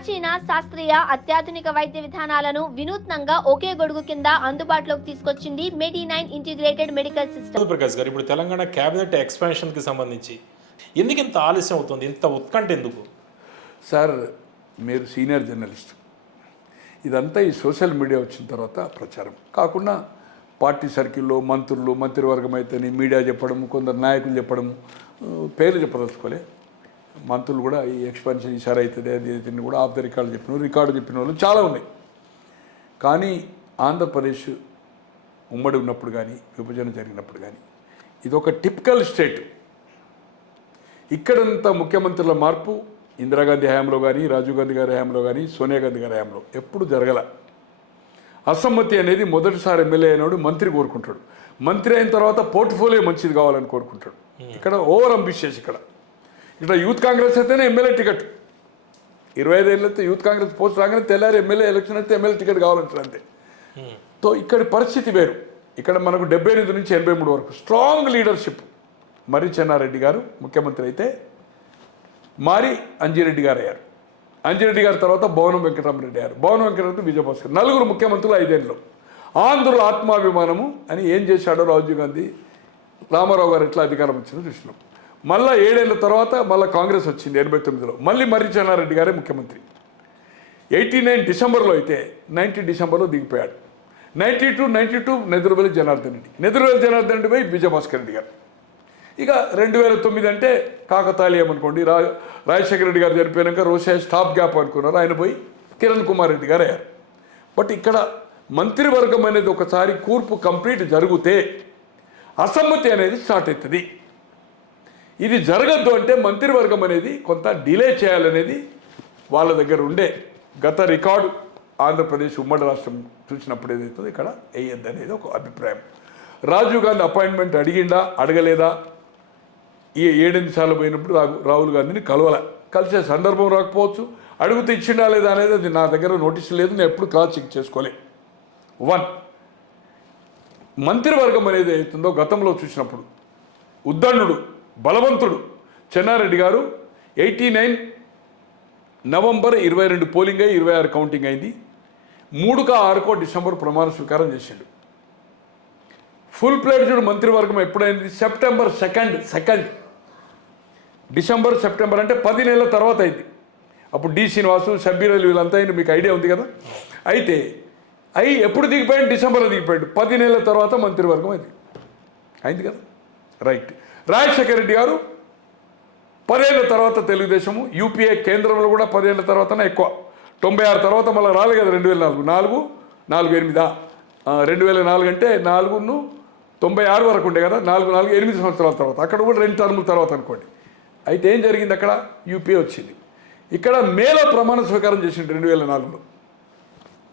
ప్రాచీన శాస్త్రీయ అత్యాధునిక వైద్య విధానాలను వినూత్నంగా ఒకే గొడుగు కింద అందుబాటులోకి తీసుకొచ్చింది మెడి9 ఇంటిగ్రేటెడ్ మెడికల్ సిస్టమ్. ప్రకాష్ గారు, ఇప్పుడు తెలంగాణ క్యాబినెట్ ఎక్స్పాన్షన్ కి సంబంధించి ఎందుకు ఇంత ఆలస్యం అవుతుంది, ఇంత ఉత్కంఠ ఎందుకు? సార్, మీరు సీనియర్ జర్నలిస్ట్. ఇదంతా ఈ సోషల్ మీడియా వచ్చిన తర్వాత ప్రచారం కాకుండా పార్టీ సర్కిల్లో మంత్రులు, మంత్రివర్గం అయితేనే మీడియా చెప్పడం, కొందరు నాయకులు చెప్పడం, పేర్లు చెప్పదలుచుకోలే. మంత్రులు కూడా ఈ ఎక్స్పాన్షన్ ఈసారి అవుతుంది అది అవుతుంది కూడా ఆఫ్ ద రికార్డు చెప్పిన వాళ్ళు చాలా ఉన్నాయి. కానీ ఆంధ్రప్రదేశ్ ఉమ్మడి ఉన్నప్పుడు కానీ విభజన జరిగినప్పుడు కానీ ఇది ఒక టిపికల్ స్టేట్. ఇక్కడంతా ముఖ్యమంత్రుల మార్పు ఇందిరాగాంధీ హయాంలో కానీ, రాజీవ్ గాంధీ గారి హయాంలో కానీ, సోనియా గాంధీ గారి హయాంలో ఎప్పుడు జరగల. అసమ్మతి అనేది మొదటిసారి ఎమ్మెల్యే అయినాడు మంత్రి కోరుకుంటాడు. మంత్రి అయిన తర్వాత పోర్ట్ఫోలియో మంచిది కావాలని కోరుకుంటాడు. ఇక్కడ ఓవర్ అంబిషియస్. ఇక్కడ యూత్ కాంగ్రెస్ అయితేనే ఎమ్మెల్యే టికెట్. 25 ఏళ్ళు అయితే యూత్ కాంగ్రెస్ పోస్ట్ రాగానే తెల్లారి ఎమ్మెల్యే ఎలక్షన్ అయితే ఎమ్మెల్యే టికెట్ కావాలంటారు అంతే. సో ఇక్కడ పరిస్థితి వేరు. ఇక్కడ మనకు 78 నుంచి 83 వరకు స్ట్రాంగ్ లీడర్షిప్. మరి చెన్నారెడ్డి గారు ముఖ్యమంత్రి అయితే మారి అంజిరెడ్డి గారు అయ్యారు. అంజిరెడ్డి గారి తర్వాత భవనం వెంకటరామరెడ్డి అయ్యారు. భవనం వెంకటరామరెడ్డి విజయభాస్కర్. 4 ముఖ్యమంత్రులు 5 ఏళ్ళు. ఆంధ్రుల ఆత్మాభిమానము అని ఏం చేశాడో రాజీవ్ గాంధీ, రామారావు గారు ఎట్లా అధికారం వచ్చిందో చూసినాం. మళ్ళీ 7 ఏళ్ళ తర్వాత మళ్ళీ కాంగ్రెస్ వచ్చింది 89లో. మళ్ళీ మర్రి చెన్నారెడ్డి గారే ముఖ్యమంత్రి. 89 డిసెంబర్లో అయితే 90 డిసెంబర్లో దిగిపోయాడు. 92 నెదురువేలి జనార్దన్ రెడ్డి పోయి విజయభాస్కర్ రెడ్డి గారు. ఇక 2009 అంటే కాకతాళీయం అనుకోండి. రాజశేఖర రెడ్డి గారు చనిపోయాక రోషయ్య స్టాప్ గ్యాప్ అనుకున్నారు, ఆయన పోయి కిరణ్ కుమార్ రెడ్డి గారు అయ్యారు. బట్ ఇక్కడ మంత్రివర్గం అనేది ఒకసారి కూర్పు కంప్లీట్ జరిగితే అసమ్మతి అనేది స్టార్ట్ అవుతుంది. ఇది జరగద్దు అంటే మంత్రివర్గం అనేది కొంత డిలే చేయాలనేది వాళ్ళ దగ్గర ఉండే గత రికార్డు. ఆంధ్రప్రదేశ్ ఉమ్మడి రాష్ట్రం చూసినప్పుడు ఏదైతుందో ఇక్కడ వేయద్దు అనేది ఒక అభిప్రాయం. రాజీవ్ గాంధీ అపాయింట్మెంట్ అడిగిండా అడగలేదా? ఈ 7-8 సార్లు పోయినప్పుడు రాహుల్ గాంధీని కలిసే సందర్భం రాకపోవచ్చు. అడిగితే ఇచ్చిండా లేదా అనేది అది నా దగ్గర నోటీస్ లేదు, నేను ఎప్పుడు క్రాస్ చెక్ చేసుకోలే. 1 మంత్రివర్గం అనేది అవుతుందో గతంలో చూసినప్పుడు ఉద్దండుడు బలవంతుడు చెన్నారెడ్డి గారు 89 నవంబర్ 22 పోలింగ్ అయ్యి 26 కౌంటింగ్ అయింది. 3-6 డిసెంబర్ ప్రమాణ స్వీకారం చేసిండు. ఫుల్ ప్లేడ్జ్డ్ మంత్రివర్గం ఎప్పుడైంది? సెప్టెంబర్ 2 డిసెంబర్ సెప్టెంబర్ అంటే 10 నెలల తర్వాత అయింది. అప్పుడు డి శ్రీనివాసు, షబ్బీర్ అలీ వీళ్ళంతా అయింది, మీకు ఐడియా ఉంది కదా. అయితే ఎప్పుడు దిగిపోయాడు? డిసెంబర్లో దిగిపోయాడు. 10 నెలల తర్వాత మంత్రివర్గం అయింది కదా. రైట్. రాజశేఖర రెడ్డి గారు 10 ఏళ్ళ తర్వాత తెలుగుదేశము, యూపీఏ కేంద్రంలో కూడా 10 ఏళ్ళ తర్వాతనే ఎక్కువ. 96 తర్వాత మళ్ళీ రాలేదు కదా 2004. 2004 అంటే 4-96 వరకు ఉండే కదా. 8 సంవత్సరాల తర్వాత, అక్కడ కూడా 2 టర్ముల తర్వాత అనుకోండి. అయితే ఏం జరిగింది? అక్కడ యూపీఏ వచ్చింది. ఇక్కడ మేలో ప్రమాణ స్వీకారం చేసిండు 2004లో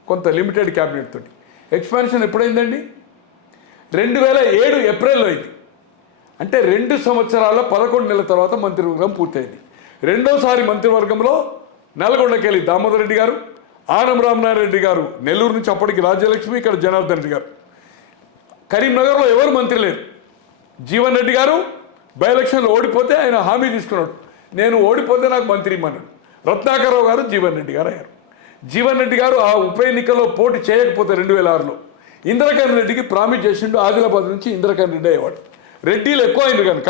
కొంత లిమిటెడ్ క్యాబినెట్ తోటి. ఎక్స్పాన్షన్ ఎప్పుడైందండి? 2007 ఏప్రిల్లో అయింది. అంటే 2 సంవత్సరాల 11 నెలల తర్వాత మంత్రివర్గం పూర్తయింది. రెండోసారి మంత్రివర్గంలో నల్గొండకెళ్ళి దామోదర్ రెడ్డి గారు, ఆనం రామనారాయణ గారు నెల్లూరు నుంచి, అప్పటికి రాజ్యలక్ష్మి, ఇక్కడ జనార్దన్ రెడ్డి గారు. కరీంనగర్లో ఎవరు మంత్రి లేరు. జీవన్ రెడ్డి గారు బై ఎలక్షన్లో ఓడిపోతే ఆయన హామీ తీసుకున్నాడు, నేను ఓడిపోతే నాకు మంత్రి ఇమ్మన్నాడు. రత్నాకరరావు గారు జీవన్ రెడ్డి గారు అయ్యారు. జీవన్ రెడ్డి గారు ఆ ఉప ఎన్నికల్లో పోటీ చేయకపోతే 2006లో ఇంద్రకరణ్ రెడ్డికి ప్రామిస్ చేసిండు, ఆదిలాబాద్ నుంచి ఇంద్రకరణ్ రెడ్డి అయ్యేవాడు. రెడ్డిలు ఎక్కువ అయింది కనుక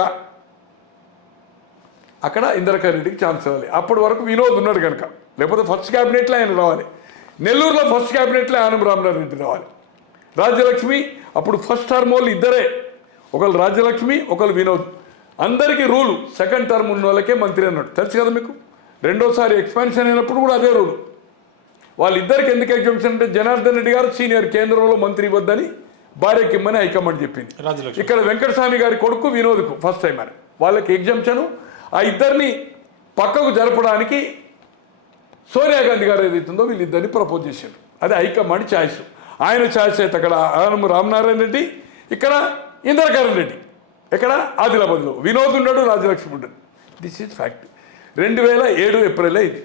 అక్కడ ఇంద్రకరణ్ రెడ్డికి ఛాన్స్ ఇవ్వాలి. అప్పటి వరకు వినోద్ ఉన్నాడు కనుక, లేకపోతే ఫస్ట్ క్యాబినెట్లో ఆయన రావాలి. నెల్లూరులో ఫస్ట్ క్యాబినెట్లో ఆనం రామనారాయణ రెడ్డి రావాలి. రాజ్యలక్ష్మి అప్పుడు ఫస్ట్ టర్మ్ వాళ్ళు ఇద్దరే, ఒకళ్ళు రాజ్యలక్ష్మి, ఒకళ్ళు వినోద్. అందరికీ రూలు సెకండ్ టర్మ్ ఉన్న వాళ్ళకే మంత్రి అన్నాడు, తెలుసు కదా మీకు. రెండోసారి ఎక్స్పాన్షన్ అయినప్పుడు కూడా అదే రూలు. వాళ్ళిద్దరికి ఎందుకు ఎగ్జామ్షన్ అంటే జనార్దన్ రెడ్డి గారు సీనియర్, కేంద్రంలో మంత్రి ఇవ్వద్దని భార్యకి ఇమ్మని హైకమాండ్ చెప్పింది. ఇక్కడ వెంకటస్వామి గారి కొడుకు వినోద్కు ఫస్ట్ టైం అని వాళ్ళకి ఎగ్జామ్షను. ఆ ఇద్దరిని పక్కకు జరపడానికి సోనియా గాంధీ గారు ఏదైతుందో వీళ్ళిద్దరిని ప్రపోజ్ చేశారు. అది హైకమాండ్ ఛాయిస్. ఆయన ఛాయిస్ అయితే అక్కడ ఆనం రామనారాయణ రెడ్డి, ఇక్కడ ఇంద్రకరణ్ రెడ్డి, ఇక్కడ ఆదిలాబాద్లో వినోద్ ఉన్నాడు, రాజలక్ష్మి ఉండడు. This is fact. 2007 ఏప్రిల్ అయింది.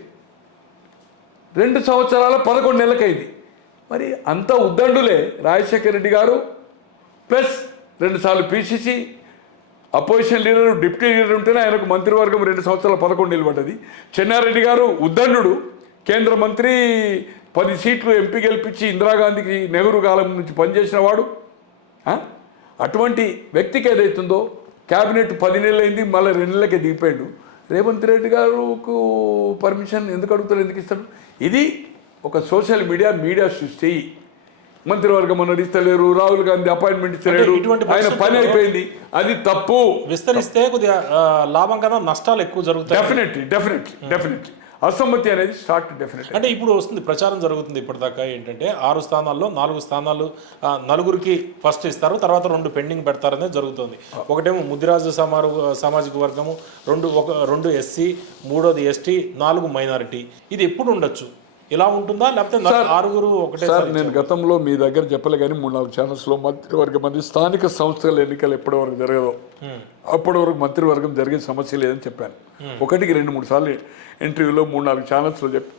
2 సంవత్సరాల 11 నెలలకు అయింది. మరి అంత ఉద్దండులే రాజశేఖర రెడ్డి గారు ప్లస్ 2 సార్లు PCC opposition leader, deputy leader ఉంటేనే ఆయనకు మంత్రివర్గం 2 సంవత్సరాల 11 నిలబడ్డది. చెన్నారెడ్డి గారు ఉద్దండు, కేంద్ర మంత్రి 10 సీట్లు ఎంపీ గెలిపించి ఇందిరాగాంధీకి నెహ్రూ కాలం నుంచి పనిచేసిన వాడు. అటువంటి వ్యక్తికి ఏదైతుందో క్యాబినెట్ 10 నెలలు అయింది, మళ్ళీ 2 నెలలకే దిగిపోయాడు. రేవంత్ రెడ్డి గారుకు పర్మిషన్ ఎందుకు అడుగుతారు, ఎందుకు ఇస్తాడు? ఇది ఒక సోషల్ మీడియా సృష్టి. మంత్రివర్గం అన్నది ఇస్తలేరు, రాహుల్ గాంధీ అపాయింట్మెంట్ ఇస్తలేరు, ఆయన పని అయిపోయింది, అది తప్పు. విస్తరిస్తే కొద్దిగా లాభం కన్నా నష్టాలు ఎక్కువ జరుగుతాయి. డెఫినెట్లీ అసమ్మతి అనేది స్టార్ట్ డెఫినెట్. అంటే ఇప్పుడు వస్తుంది, ప్రచారం జరుగుతుంది ఇప్పటిదాకా ఏంటంటే 6 స్థానాల్లో 4 స్థానాలు నలుగురికి ఫస్ట్ ఇస్తారు, తర్వాత 2 పెండింగ్ పెడతారనేది జరుగుతుంది. ఒకటేమో ముదిరాజు సామాజిక వర్గము, 2 ఎస్సీ, 3ది ఎస్టీ, 4 మైనారిటీ. ఇది ఎప్పుడు ఉండొచ్చు, ఇలా ఉంటుందా లేకపోతే 6 ఒకటే? సార్ నేను గతంలో మీ దగ్గర చెప్పలే కానీ 3-4 ఛానల్స్లో మంత్రివర్గం మంది స్థానిక సంస్థల ఎన్నికలు ఎప్పటి వరకు జరగదో అప్పటి వరకు మంత్రివర్గం జరిగే సమస్య లేదని చెప్పాను. 1-2-3 సార్లు ఇంటర్వ్యూలో 3-4 ఛానల్స్లో చెప్పి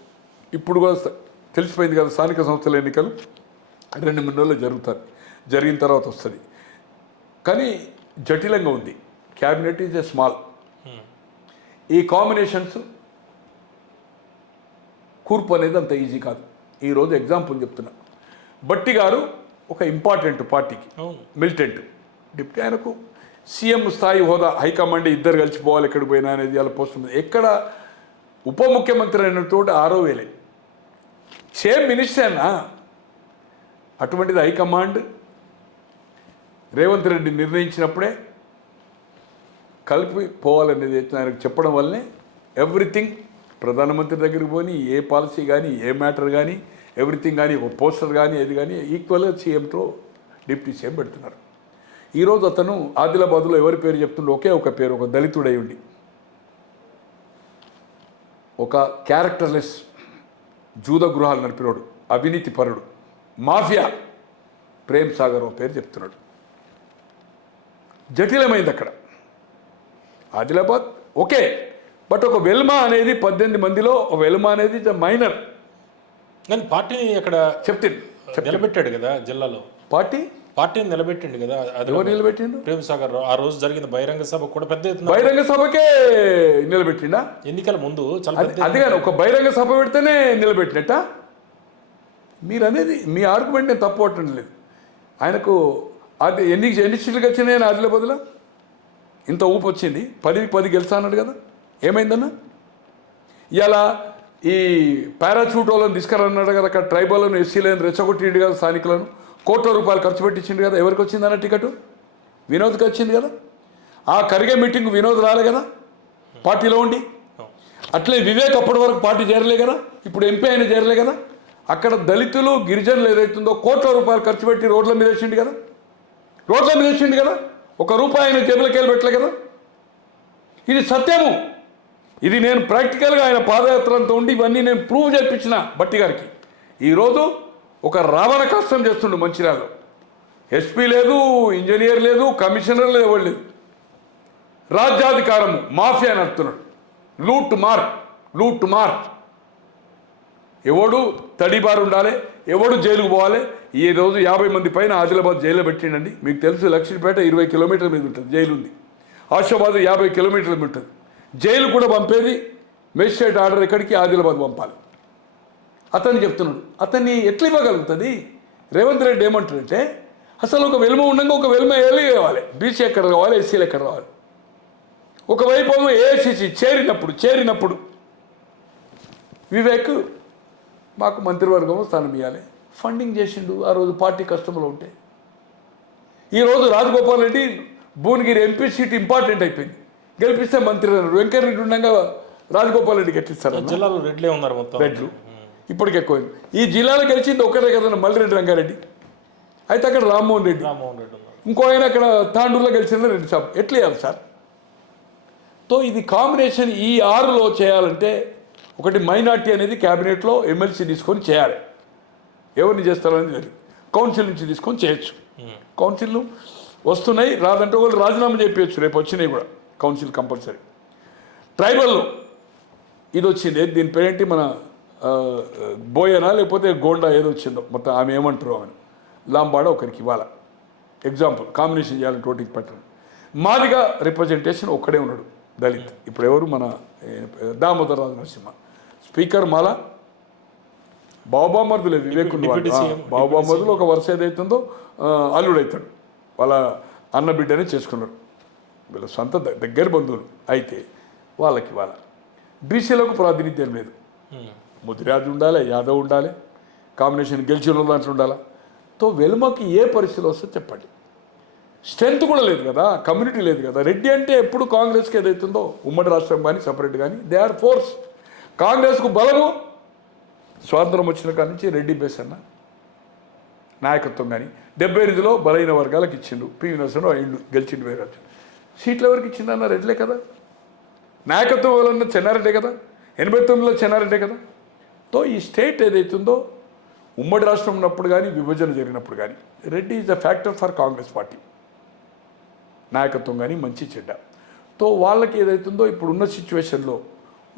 ఇప్పుడు కూడా తెలిసిపోయింది కదా, స్థానిక సంస్థల ఎన్నికలు 2-3 నెలలు జరుగుతుంది, జరిగిన తర్వాత వస్తుంది. కానీ జటిలంగా ఉంది. Cabinet is a small. ఈ కాంబినేషన్స్ కూర్పు అనేది అంత ఈజీ కాదు. ఈరోజు ఎగ్జాంపుల్ చెప్తున్నా, బట్టి గారు ఒక ఇంపార్టెంట్ పార్టీకి మిలిటెంట్ డిప్యూటీ, ఆయనకు సీఎం స్థాయి హోదా, హైకమాండ్ ఇద్దరు కలిసిపోవాలి ఎక్కడికి పోయినా అనేది అలా పోస్ట్ ఉంది. ఎక్కడ ఉప ముఖ్యమంత్రి అయినతో 6,000 సేమ్ మినిస్టర్ అన్నా. అటువంటిది హైకమాండ్ రేవంత్ రెడ్డి నిర్ణయించినప్పుడే కలిపి పోవాలనేది ఆయనకు చెప్పడం వల్లనే ఎవ్రీథింగ్ ప్రధానమంత్రి దగ్గరికి పోని ఏ పాలసీ కానీ, ఏ మ్యాటర్ కానీ, ఎవ్రీథింగ్ కానీ, ఒక పోస్టర్ కానీ, ఏది కానీ ఈక్వల్గా సీఎంతో డిప్యూటీ సీఎం పెడుతున్నారు. ఈరోజు అతను ఆదిలాబాద్లో ఎవరి పేరు చెప్తుండే, ఒకే ఒక పేరు, ఒక దళితుడై ఉండి ఒక క్యారెక్టర్లెస్ జూద గృహాలు నడిపినోడు, అవినీతి పరుడు, మాఫియా ప్రేమ్ సాగర్ పేరు చెప్తున్నాడు. జటిలమైంది అక్కడ. ఆదిలాబాద్ ఓకే, బట్ ఒక వెల్మా అనేది 18 మందిలో ఒక వెల్మా అనేది మైనర్. కానీ పార్టీని అక్కడ నిలబెట్టాడు కదా జిల్లాలో, పార్టీని నిలబెట్టిండు కదా. ఎవరు నిలబెట్టిండు? ప్రేమ్ సాగర్ ఆ రోజు జరిగిన బహిరంగ సభ కూడా పెద్ద ఎత్తున, బహిరంగ సభకే నిలబెట్టిండా? ఎన్నికల ముందు అది కానీ ఒక బహిరంగ సభ పెడితేనే నిలబెట్టినట్ట. మీరు అనేది మీ ఆర్గ్యుమెంట్ నేను తప్పు పట్టడం లేదు. ఆయనకు అది ఎన్ని సీట్లకు వచ్చినాయి ఆదిలాబాద్లో? ఇంత ఊపు వచ్చింది, 10 గెలుస్తా అన్నాడు కదా, ఏమైందన్న? ఇలా ఈ పారాచూట్ వాళ్ళని తీసుకురన్నాడు కదా, అక్కడ ట్రైబల్లను, ఎస్సీలను రెచ్చగొట్టిండు కదా, స్థానికులను కోట్ల రూపాయలు ఖర్చు పెట్టించిండు కదా. ఎవరికి వచ్చిందన్న టికెట్? వినోద్కి వచ్చింది కదా. ఆ కరిగే మీటింగ్ వినోద్ రాలే కదా పార్టీలో ఉండి. అట్లే వివేక్ అప్పటి వరకు పార్టీ చేరలే కదా, ఇప్పుడు ఎంపీ అయినా చేరలే కదా. అక్కడ దళితులు, గిరిజనులు ఏదైతుందో కోట్ల రూపాయలు ఖర్చు పెట్టి రోడ్ల మీద వేసిండు కదా, ఒక రూపాయి ఆయన జేబులకి వెళ్ళి పెట్టలే కదా. ఇది సత్యము. ఇది నేను ప్రాక్టికల్గా ఆయన పాదయాత్రలతో ఉండి ఇవన్నీ నేను ప్రూవ్ చేయించిన బట్టి గారికి. ఈరోజు ఒక రావణ కష్టం చేస్తుండు మంచిర్యాలలో. ఎస్పీ లేదు, ఇంజనీర్ లేదు, కమిషనర్ లేదు, ఎవరు లేదు. రాజ్యాధికారము, మాఫియా నడుపుతున్నాడు. లూట్ మార్. ఎవడు తడిబారు ఉండాలి, ఎవడు జైలుకు పోవాలి. ఈ రోజు 50 మంది పైన ఆదిలాబాద్ జైల్లో పెట్టిండండి. మీకు తెలుసు, లక్ష్మీపేట 20 కిలోమీటర్ల మీద ఉంటుంది జైలు ఉంది. ఆసిఫాబాద్ 50 కిలోమీటర్ల మీద ఉంటుంది. జైలు కూడా పంపేది మెజిస్ట్రేట్ ఆర్డర్ ఎక్కడికి? ఆదిలాబాద్ పంపాలి. అతను చెప్తున్నాడు. అతన్ని ఎట్లా ఇవ్వగలుగుతుంది? రేవంత్ రెడ్డి ఏమంటాడంటే, అసలు ఒక వెలుమ ఉండగా ఒక వెలుమ ఏళ్ళు కావాలి, బీసీ ఎక్కడ కావాలి, ఎస్సీలు ఎక్కడ కావాలి. ఒకవైపు ఏఐసిసి చేరినప్పుడు వివేక్ మాకు మంత్రివర్గం స్థానం ఇవ్వాలి, ఫండింగ్ చేసిండు. ఆ రోజు పార్టీ కష్టంలో ఉంటే. ఈరోజు Rajagopal Reddy Bhuvanagiri MP seat important అయిపోయింది, గెలిపిస్తే మంత్రి అన్నారు. వెంకయ్యరెడ్డి ఉండగా రాజగోపాల్ రెడ్డికి ఎట్టిస్తారు? జిల్లాలో రెడ్లే ఉన్నారు, మొత్తం రెడ్లు ఇప్పటికి ఎక్కువైంది. ఈ జిల్లాలో గెలిచింది ఒకటే కదా మల్లిరెడ్డి రంగారెడ్డి. అయితే అక్కడ రామ్మోహన్ రెడ్డి ఇంకో ఆయన అక్కడ తాండూరులో గెలిచిన రెడ్డి సాబ్. ఎట్లా చేయాలి సార్? తో ఇది కాంబినేషన్ ఈ 6లో చేయాలంటే ఒకటి మైనార్టీ అనేది క్యాబినెట్లో ఎమ్మెల్సీ తీసుకొని చేయాలి. ఎవరిని చేస్తారనేది తెలియదు. కౌన్సిల్ నుంచి తీసుకొని చేయొచ్చు. కౌన్సిల్ వస్తున్నాయి, రాదంటే వాళ్ళు రాజీనామా చేయొచ్చు. రేపు వచ్చినాయి కూడా కౌన్సిల్ కంపల్సరీ. ట్రైబల్లో ఇది వచ్చింది, దీని పేరేంటి, మన బోయనా లేకపోతే గోండా ఏదో వచ్చిందో, మొత్తం ఆమె ఏమంటారు, ఆమెను లాంబాడ ఒకరికి ఇవ్వాలి. ఎగ్జాంపుల్ కాంబినేషన్ చేయాలంటే ఓటింగ్ పెట్టండి. మాదిగా రిప్రజెంటేషన్ ఒక్కడే ఉన్నాడు దళిత్. ఇప్పుడు ఎవరు? మన దామోదర్ రాజు నరసింహ. స్పీకర్ మాల, బాబామరుదులే వివేక్ ఉన్నవాడు. బాబామరుదులు ఒక వరుస ఏదైతుందో అల్లుడవుతాడు, వాళ్ళ అన్న బిడ్డనే చేసుకున్నారు, వీళ్ళ సొంత దగ్గర బంధువులు. అయితే వాళ్ళకి బీసీలకు ప్రాతినిధ్యం లేదు. ముదిరాజు ఉండాలి, యాదవ్ ఉండాలి, కాంబినేషన్ గెలిచిన దాంట్లో ఉండాలా. తో వెలుమకి ఏ పరిస్థితి వస్తుందో చెప్పండి. స్ట్రెంత్ కూడా లేదు కదా, కమ్యూనిటీ లేదు కదా. రెడ్డి అంటే ఎప్పుడు కాంగ్రెస్కి ఏదైతుందో ఉమ్మడి రాష్ట్రం కానీ సపరేట్ కానీ దే ఆర్ ఫోర్స్. కాంగ్రెస్కు బలము స్వాతంత్రం వచ్చిన కాడి నుంచి రెడ్డి బేస్ అన్న నాయకత్వం. కానీ 78లో బలైన వర్గాలకు ఇచ్చిండు, పివి నరసింహరావు అయిండు, గెలిచిండు, వేరే సీట్లు ఎవరికి ఇచ్చిందన్న రెడ్లే కదా. నాయకత్వం ఎవరన్నా చెన్నారెడ్డే కదా, 89లో చెన్నారెడ్డే కదా. తో ఈ స్టేట్ ఏదైతుందో ఉమ్మడి రాష్ట్రం ఉన్నప్పుడు కానీ విభజన జరిగినప్పుడు కానీ Reddy is the factor for Congress party. నాయకత్వం కానీ మంచి చెడ్డ. తో వాళ్ళకి ఏదైతుందో ఇప్పుడున్న సిచ్యువేషన్లో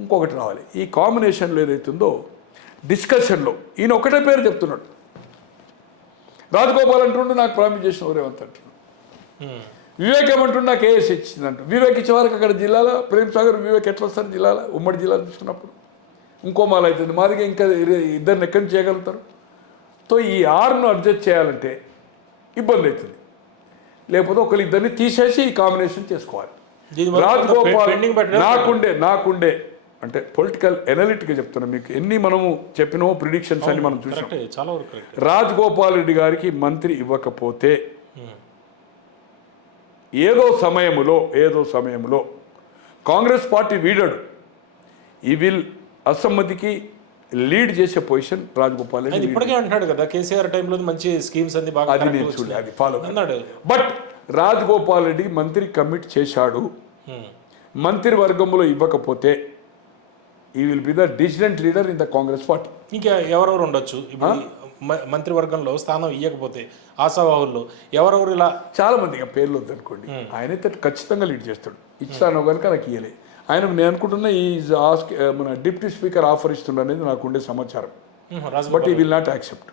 ఇంకొకటి రావాలి. ఈ కాంబినేషన్లో ఏదైతుందో డిస్కషన్లో ఈయన ఒకటే పేరు చెప్తున్నాడు. రాజగోపాల్ అంటుండే నాకు ప్రామిస్ చేసిన రేవంత్ అంటున్నాడు. వివేక్ ఏమంటుండే నాకు ఏఎస్ ఇచ్చిందంట. వివేక్ ఇచ్చే వరకు అక్కడ జిల్లాలో ప్రేమ్ సాగర్ వివేక్ ఎట్లా వస్తారు జిల్లాలో, ఉమ్మడి జిల్లా తీసుకున్నప్పుడు ఇంకో మాల అవుతుంది. మాదిగా ఇంకా ఇద్దరిని ఎక్కడి చేయగలుగుతారు. తో ఈ ఆరును అడ్జస్ట్ చేయాలంటే ఇబ్బంది అవుతుంది. లేకపోతే ఒకరిద్దరిని తీసేసి ఈ కాంబినేషన్ చేసుకోవాలి. రాజగోపాల్ నాకుండే అంటే పొలిటికల్ ఎనలిట్గా చెప్తున్నా మీకు, ఎన్ని మనము చెప్పినో ప్రిడిక్షన్స్ అని మనం చూసాం. రాజగోపాల్ రెడ్డి గారికి మంత్రి ఇవ్వకపోతే ఏదో సమయములో కాంగ్రెస్ పార్టీ వీడడు, ఈ విల్ అసమ్మతికి లీడ్ చేసే పొజిషన్ రాజగోపాల్ రెడ్డి ఇప్పటికే అంటున్నాడు కదా, కేసీఆర్ టైంలో మంచి స్కీమ్స్ అన్ని బాగా అది నేను చూడలేదు, అది ఫాలో అన్నాడు. బట్ రాజగోపాల్ రెడ్డి మంత్రి కమిట్ చేశాడు. మంత్రి వర్గంలో ఇవ్వకపోతే ఈ will be the decidendi leader in the Congress party. ఇంకా ఎవరెవరు ఉండొచ్చు ఇప్పుడు మంత్రివర్గంలో స్థానం ఇవ్వకపోతే ఆశావాహుల్లో ఎవరెవరు? ఇలా చాలా మంది ఇక పేర్లు వద్దనుకోండి, ఆయనైతే ఖచ్చితంగా లీడ్ చేస్తాడు. ఇచ్చాను కనుక నాకు ఇవ్వలే. ఆయనకు నేను అనుకుంటున్నా ఈ మన డిప్యూటీ స్పీకర్ ఆఫర్ ఇస్తుండ అనేది నాకు ఉండే సమాచారం. బట్ ఈ విల్ నాట్ యాక్సెప్ట్.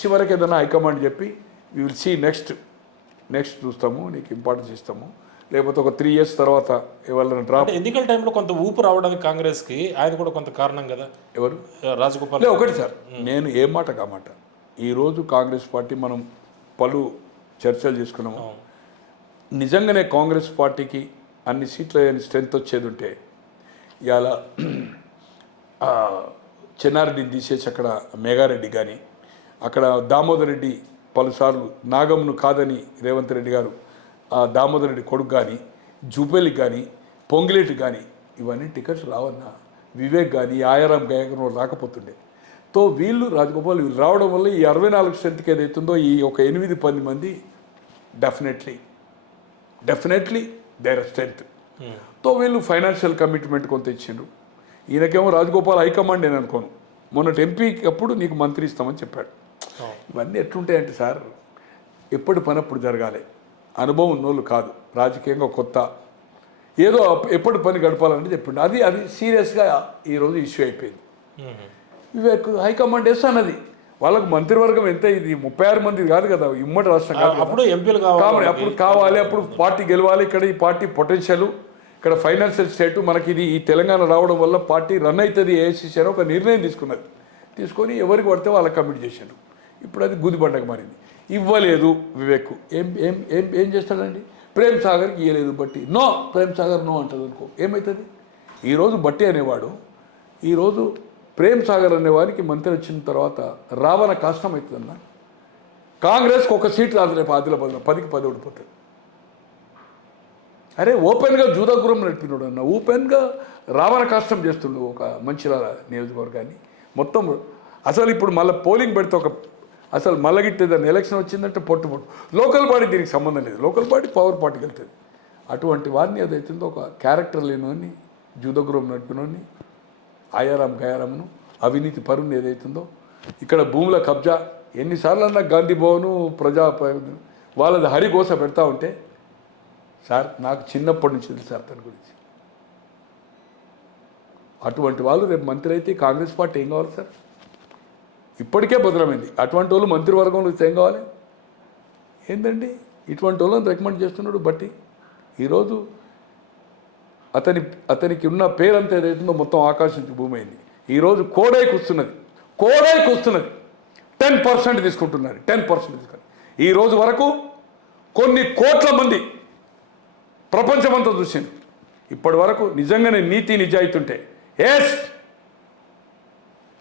చివరికి ఏదైనా హైకమాండ్ చెప్పి వీ విల్ సీ నెక్స్ట్ చూస్తాము, నీకు ఇంపార్టెన్స్ ఇస్తాము, లేకపోతే ఒక 3 years తర్వాత ఎవరైనా డ్రాప్. ఎన్నికల టైంలో కొంత ఊపు రావడానికి కాంగ్రెస్కి ఆయన కూడా కొంత కారణం కదా. ఎవరు? రాజగోపాల్. ఒకటి సార్, నేను ఏ మాట కామాట ఈరోజు కాంగ్రెస్ పార్టీ మనం పలు చర్చలు చేసుకున్నాము. నిజంగానే కాంగ్రెస్ పార్టీకి అన్ని సీట్ల స్ట్రెంత్ వచ్చేది ఉంటే ఇవాళ చెన్నారెడ్డిని తీసేసి అక్కడ మేఘారెడ్డి కానీ, అక్కడ దామోదర్ రెడ్డి పలుసార్లు నాగంను కాదని రేవంత్ రెడ్డి గారు దామోదర్ రెడ్డి కొడుకు కానీ, జూపల్లికి కానీ, పొంగిలేటి కానీ ఇవన్నీ టికెట్స్ రావన్నా. వివేక్ కానీ ఆయారాం గాయకం రాకపోతుండే. తో వీళ్ళు రాజగోపాల్ వీళ్ళు రావడం వల్ల ఈ 64 స్ట్రెంత్కి ఏదైతుందో ఈ ఒక 8-10 మంది డెఫినెట్లీ దేర్ స్ట్రెంత్. తో వీళ్ళు ఫైనాన్షియల్ కమిట్మెంట్ కొంత ఇచ్చిండ్రు. ఈయనకేమో రాజగోపాల్ హైకమాండ్ నేను అనుకోను, మొన్నటి ఎంపీకి అప్పుడు నీకు మంత్రి ఇస్తామని చెప్పాడు. ఇవన్నీ ఎట్లుంటాయంటే సార్, ఎప్పటి పని అప్పుడు జరగాలి. అనుభవం ఉన్నోళ్ళు కాదు, రాజకీయంగా కొత్త, ఏదో ఎప్పటి పని గడపాలంటే చెప్పిండు. అది సీరియస్గా ఈరోజు ఇష్యూ అయిపోయింది. వివేక్ హైకమాండ్ అన్నది వాళ్ళకు మంత్రివర్గం ఎంత, ఇది 36 మంది కాదు కదా, ఉమ్మడి రాష్ట్రం కాదు, అప్పుడు ఎంపీలు కావాలి, అప్పుడు కావాలి, అప్పుడు పార్టీ గెలవాలి. ఇక్కడ ఈ పార్టీ పొటెన్షియల్, ఇక్కడ ఫైనాన్షియల్ స్టేటు మనకి ఇది ఈ తెలంగాణ రావడం వల్ల పార్టీ రన్ అవుతుంది. ఏఐసీసీ అని ఒక నిర్ణయం తీసుకొని ఎవరికి పడితే వాళ్ళకి కమిట్ చేశారు. ఇప్పుడు అది గుదిబండగా మారింది. ఇవ్వలేదు వివేక్, ఏం చేస్తాడండి? ప్రేమ్ సాగర్కి ఇవ్వలేదు, బట్టి ప్రేమ్ సాగర్ నో అంటుంది అనుకో, ఏమవుతుంది? ఈరోజు బట్టి అనేవాడు, ఈరోజు ప్రేమ్ సాగర్ అనేవారికి మంత్రి వచ్చిన తర్వాత రావణ కష్టం అవుతుందన్న. కాంగ్రెస్కి ఒక సీట్ రాదు రేపు ఆదిలాబాద్లో, 10కి 10 ఓడిపోతుంది. అరే ఓపెన్గా జూదాగురం నడిపినాడు అన్న, ఓపెన్గా రావణ కష్టం చేస్తుండు ఒక మంచిర్యాల నియోజకవర్గాన్ని మొత్తం. అసలు ఇప్పుడు మళ్ళీ పోలింగ్ పెడితే అసలు మల్లగిట్టేదాన్ని ఎలక్షన్ వచ్చిందంటే పొట్టు లోకల్ బాడీ దీనికి సంబంధం లేదు, లోకల్ బాడీ పవర్ పార్టీకి వెళ్తుంది. అటువంటి వారిని ఏదైతుందో ఒక క్యారెక్టర్ లేనివాడిని, జూదగురం నడిపినోడిని, ఆయారాం గయారామును, అవినీతి పరుని ఏదైతుందో, ఇక్కడ భూముల కబ్జా ఎన్నిసార్లు అన్నా గాంధీ భవను వాళ్ళది హరిగోస పెడతా ఉంటే సార్ నాకు చిన్నప్పటి నుంచి తెలుసు సార్ తన గురించి. అటువంటి వాళ్ళు రేపు మంత్రి అయితే కాంగ్రెస్ పార్టీ ఏం కావాలి సార్? ఇప్పటికే భద్రమైంది. అటువంటి వాళ్ళు మంత్రివర్గంలో ఏం కావాలి? ఏందండి ఇటువంటి వాళ్ళని రికమెండ్ చేస్తున్నాడు బట్టి. ఈరోజు అతనికి ఉన్న పేరంతా ఏదైతుందో మొత్తం ఆకాశం నుంచి భూమి అయింది. ఈరోజు కోడైకి వస్తున్నది. కోడైకి వస్తున్నది. 10% తీసుకుంటున్నారు, 10% తీసుకున్నారు. ఈ రోజు వరకు కొన్ని కోట్ల మంది ప్రపంచమంతా చూసింది. ఇప్పటి వరకు నిజంగానే నీతి నిజాయితీ ఉంటే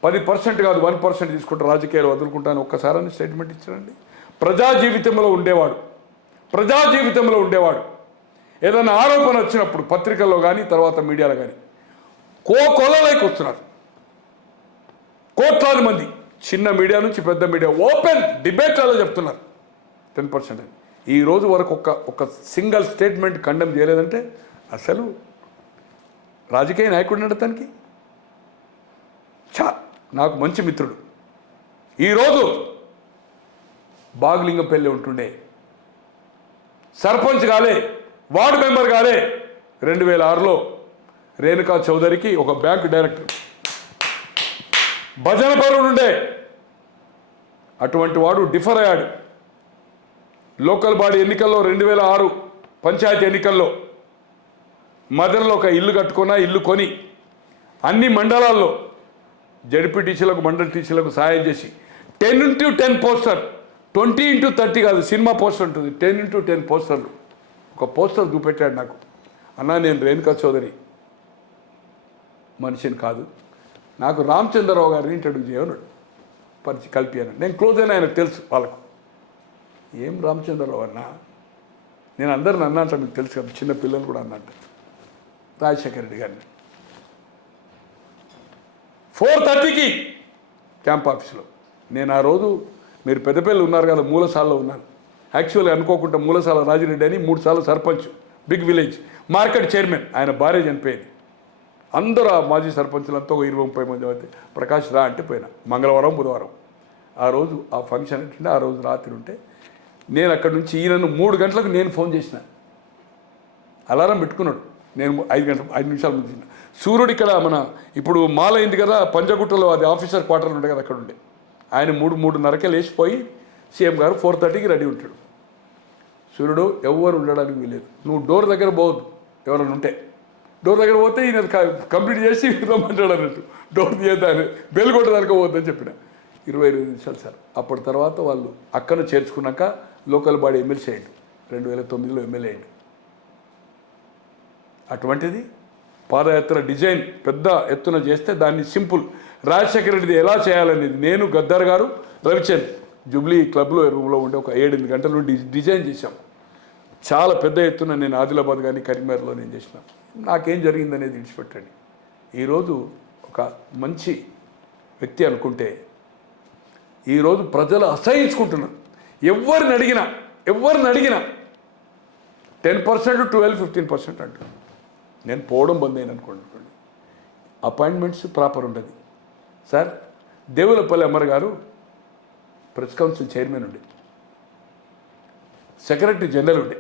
10% కాదు 1% తీసుకుంటే రాజకీయాలు వదులుకుంటాను ఒక్కసారి స్టేట్మెంట్ ఇచ్చారండి. ప్రజా జీవితంలో ఉండేవాడు ఏదైనా ఆరోపణ వచ్చినప్పుడు పత్రికల్లో కానీ తర్వాత మీడియాలో కానీ కొల్లలైకి వస్తున్నారు. కోట్లాది మంది చిన్న మీడియా నుంచి పెద్ద మీడియా ఓపెన్ డిబేట్లలో చెప్తున్నారు 10% అని. ఈ రోజు వరకు ఒక సింగిల్ స్టేట్మెంట్ కండెమ్ చేయలేదంటే అసలు రాజకీయ నాయకుడు నడతానికి నాకు మంచి మిత్రుడు ఈరోజు బాగులింగంపల్లి ఉంటుండే సర్పంచ్ కాలే, వార్డు మెంబర్ కాలే. 2006లో రేణుకా చౌదరికి ఒక బ్యాంకు డైరెక్టర్ భజన పరుడు ఉండే, అటువంటి వాడు డిఫర్ అయ్యాడు. లోకల్ బాడీ ఎన్నికల్లో 2006 పంచాయతీ ఎన్నికల్లో మదనలో ఒక ఇల్లు కట్టుకున్నా, ఇల్లు కొని అన్ని మండలాల్లో జడ్పీటీసీలకు మండల టీసీలకు సాయం చేసి 10x10 పోస్టర్, 20x30 కాదు సినిమా పోస్టర్ ఉంటుంది, 10x10 పోస్టర్లు. ఒక పోస్టర్ చూపెట్టాడు నాకు, అన్నా నేను రేణుకా చౌదరి మనిషిని కాదు, నాకు రామచంద్రరావు గారిని ఇంట్రడ్యూస్ చేయమన్నాడు, కలిపాను. నేను క్లోజ్ అయినా ఆయనకు తెలుసు వాళ్ళకు. ఏం రామచంద్రరావు అన్నా, నేను అందరిని అన్నంట, మీకు తెలుసు కదా, చిన్న పిల్లలు కూడా అన్నట్టు రాజశేఖర రెడ్డి గారిని 4:30కి క్యాంప్ ఆఫీస్లో. నేను ఆ రోజు మీరు పెద్దపల్లి ఉన్నారు కదా, మూలసాలలో ఉన్నాను. యాక్చువల్గా అనుకోకుండా మూలసాల రాజిరెడ్డి అని 3 సార్లు sarpanch, big village market chairman, ఆయన భార్య చనిపోయింది. అందరూ ఆ మాజీ సర్పంచులంతా ఒక 20-30 మంది అయితే ప్రకాష్ రా అంటే పోయినా. మంగళవారం బుధవారం ఆ రోజు ఆ ఫంక్షన్ ఏంటంటే ఆ రోజు రాత్రి ఉంటే నేను అక్కడి నుంచి ఈయనను 3 గంటలకు నేను ఫోన్ చేసిన, అలారం పెట్టుకున్నాడు. నేను 5 నిమిషాల ముందు తిన్నా. సూర్యుడు ఇక్కడ మన ఇప్పుడు మాల అయింది కదా పంజగుట్టలో, అది ఆఫీసర్ క్వార్టర్లు ఉంటాయి కదా, అక్కడ ఉండే ఆయన 3:30కే లేచిపోయి సీఎం గారు 4:30కి రెడీ ఉంటాడు. సూర్యుడు ఎవరు ఉండడానికి వీలేదు, నువ్వు డోర్ దగ్గర పోవద్దు, ఎవరైనా ఉంటే డోర్ దగ్గర పోతే ఈయన కంప్లీట్ చేసి రమ్మంటాడు అన్నట్టు, డోర్ తీయద్దాని బెల్ కొట్టడానికి పోవద్దని చెప్పిన. 20 నిమిషాలు సార్. అప్పటి తర్వాత వాళ్ళు అక్కను చేర్చుకున్నాక లోకల్ బాడీ ఎమ్మెల్సీ అయ్యాడు, 2009లో ఎమ్మెల్యే అయ్యాడు. అటువంటిది పాదయాత్ర డిజైన్ పెద్ద ఎత్తున చేస్తే దాన్ని సింపుల్ రాజశేఖర రెడ్డిది ఎలా చేయాలనేది నేను, గద్దర్ గారు, రవిచంద్ జూబ్లీ క్లబ్లో రూమ్లో ఉండే ఒక 7-8 గంటలు డిజైన్ చేశాం. చాలా పెద్ద ఎత్తున నేను ఆదిలాబాద్ కానీ కరీంనగర్లో నేను చేసిన. నాకేం జరిగిందనేది విడిచిపెట్టండి. ఈరోజు ఒక మంచి వ్యక్తి అనుకుంటే ఈరోజు ప్రజలు అసహించుకుంటున్నారు. ఎవరిని అడిగినా 10%, 12%, 15% అంటున్నారు. నేను పోవడం బంద్ అయిన అనుకోండి, అపాయింట్మెంట్స్ ప్రాపర్ ఉండదు సార్. దేవులపల్లి అమర్ గారు ప్రెస్ కౌన్సిల్ చైర్మన్ ఉండే, సెక్రటరీ జనరల్ ఉండే,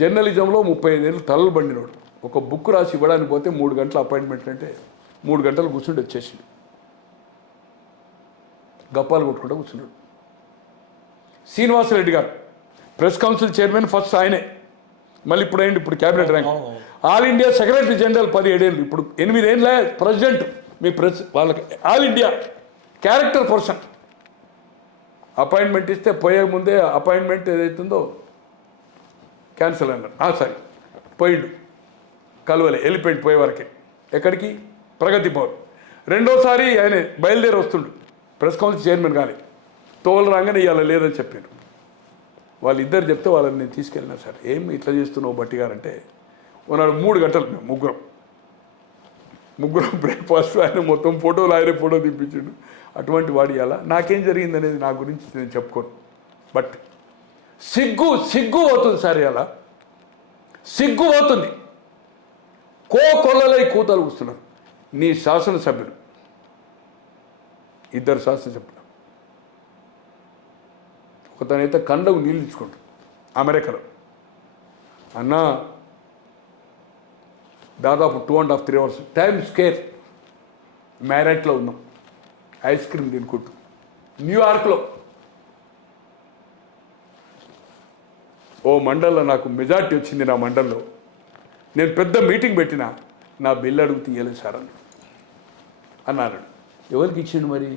జర్నలిజంలో 35 ఏళ్ళు తలలు బండినోడు. ఒక బుక్ రాసి ఇవ్వడానికి పోతే 3 గంటల అపాయింట్మెంట్ అంటే 3 గంటలు కూర్చుండి వచ్చేసిండు, గప్పాలు కొట్టుకుంటూ కూర్చున్నాడు. శ్రీనివాసరెడ్డి గారు ప్రెస్ కౌన్సిల్ చైర్మన్, ఫస్ట్ ఆయనే, మళ్ళీ ఇప్పుడు అయింది, ఇప్పుడు cabinet rank. All India secretary general 17 ఏళ్ళు, ఇప్పుడు 8 ఏళ్ళ ప్రెసిడెంట్. మీ ప్రెస్ వాళ్ళకి all India character person. Appointment ఇస్తే పోయే ముందే అపాయింట్మెంట్ ఏదైతుందో క్యాన్సిల్ అన్నారు. సారీ పోయిండు, కలువలే, వెళ్ళిపోయింది పోయే వరకే. ఎక్కడికి? ప్రగతి భవన్. రెండోసారి ఆయన బయలుదేరి వస్తుండు, ప్రెస్ కౌన్సిల్ చైర్మన్ కానీ తోలు రాగానే ఇవాళ లేదని చెప్పారు. వాళ్ళిద్దరు చెప్తే వాళ్ళని నేను తీసుకెళ్ళినా. సార్ ఏం ఇట్లా చేస్తున్నావు బట్టి గారంటే, ఉన్నాడు 3 గంటలు మేము ముగ్గురం బ్రేక్ఫాస్ట్, ఆయన మొత్తం ఫోటోలు, ఆయనే ఫోటో తీపించాడు. అటువంటి వాడి ఇవాళ నాకేం జరిగింది అనేది నా గురించి నేను చెప్పుకోను. బట్ సిగ్గు అవుతుంది సార్, ఇలా సిగ్గు అవుతుంది. కొల్లలై కూతలు కూస్తున్నారు. నీ శాసనసభ్యులు, 2 శాసనసభ్యులు, ఒకతనైతే కండకు నీళ్ళు ఇచ్చుకుంటాడు అమెరికాలో. అన్న దాదాపు 2.5-3 అవర్స్ టైమ్ స్కేర్ మ్యారెట్లో ఉన్నాం, ఐస్ క్రీమ్ తినుకుంటూ. న్యూయార్క్లో ఓ మండల్లో నాకు మెజార్టీ వచ్చింది. నా మండల్లో నేను పెద్ద మీటింగ్ పెట్టినా, నా బిల్లు అడుగు తీయలేదు సార్ అన్నాడు. ఎవరికి ఇచ్చిండు మరి?